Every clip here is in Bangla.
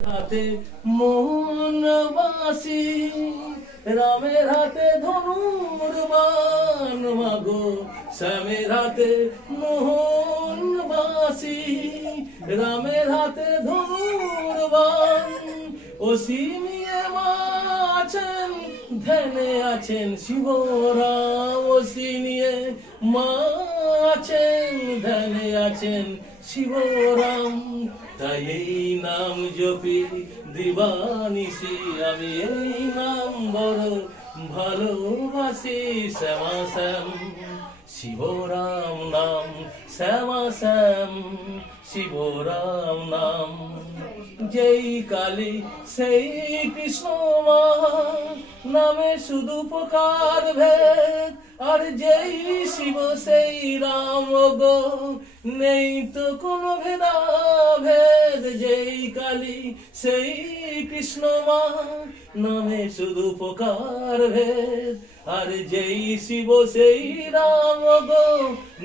হাতে মোহন বাসি, রামের হাতে ধনুর বান, মাগো শ্যামের হাতে মোহন বাসি, রামের হাতে ধনুর বান। অসীমিয়ে মা আছেন, ধ্যানে আছেন শিবরাম। অসীমিয়ে মা আছেন, ধ্যানে আছেন শিবরাম। তাই এই নাম জপি দিবানিশি, আমি এই নাম বড় ভালোবাসি। শ্যামা শ্যাম শিবরাম নাম, শ্যামা শ্যাম শিবরাম নাম। যেই কালী সেই কৃষ্ণ মা, নামে শুধু প্রকার ভেদ। আর যেই শিব সেই রাম গো, নেই তো কোনো ভেদাভেদ। যেই কালী সেই কৃষ্ণ মা, নামে শুধু প্রকার ভেদ। আর যেই শিব সেই রাম গো,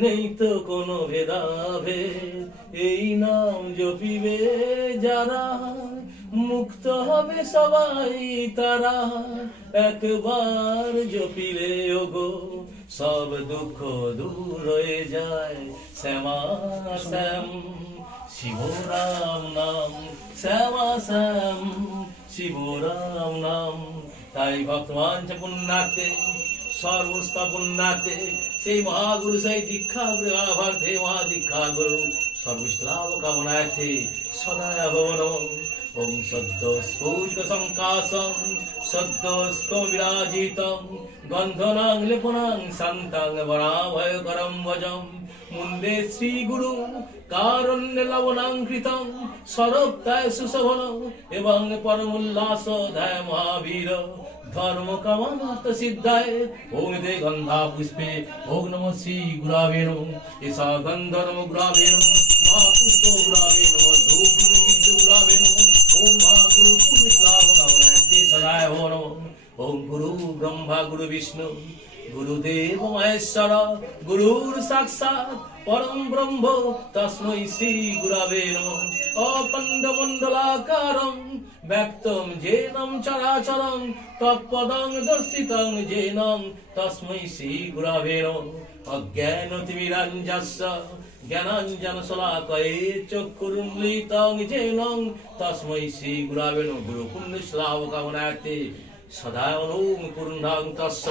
নেই তো কোনো ভেদাভেদ। এই নাম জপিবে যারা, মুক্ত হবে সবাই তারা। একবার জপিলে ওগো, সব দুঃখ দূর হয়ে যায়। শ্যামা শ্যাম শিবরাম নাম, শ্যামা শ্যাম শিবরাম নাম। তাই ভক্তমান পুণ্যার্থে, সর্বস্ত পুণ্যার্থে, সেই মহাগুরু সেই দীক্ষা গ্রহার্থে, মহা দীক্ষা গুরু সর্বস্লাভ কামনার্থে সদা ভবন। ওম সদ্য স্ফুট সংকাশং, সদ্য বিরাজিতং, গন্ধনাং লেপনাং শান্তাং বরাভয়করম ভজম। মুন্ডে শ্রী গুরু কারণ্য লবণাং কৃতং, সরোক্তায় সুশোভন এবং পরমোল্লাস ধ্যায় মহাবীর। ধর্ম কামার্থ সিদ্ধায় ওম দে গন্ধা পুষ্পে ওম নমঃ শ্রী গুরাবে নমঃ। এষা গন্ধর্ম গুরাবে নমঃ, মহাপুষ্প গুরাবে নমঃ, ধূপ বিদ্যু গুরাবে নমঃ। ওম মহাগুরু পুণ্যশ্লাভ কামনার্থে সদায় ভো নমঃ। ওম গুরু ব্রহ্মা গুরু বিষ্ণু গুরুদেব মহেশ্বর, গুরুর সাক্ষাৎ পরম ব্রহ্ম, তস্मै শ্রী গুরবে নমঃ। অখণ্ড মণ্ডলাকারং ব্যক্তং যেনং চরাচরং, তৎপদং দর্শিতং যেনং, তস্मै শ্রী গুরবে নমঃ। অজ্ঞানতিমিরাঞ্জস্য জ্ঞানাঞ্জনশলাকয়ে চক্ষুরুন্মিলিतं येन, তস্मै শ্রী গুরবে নমঃ। গুরু পুণ্যশ্লাভ কামনার্থে সদা ওম পূর্ণাং তস্য।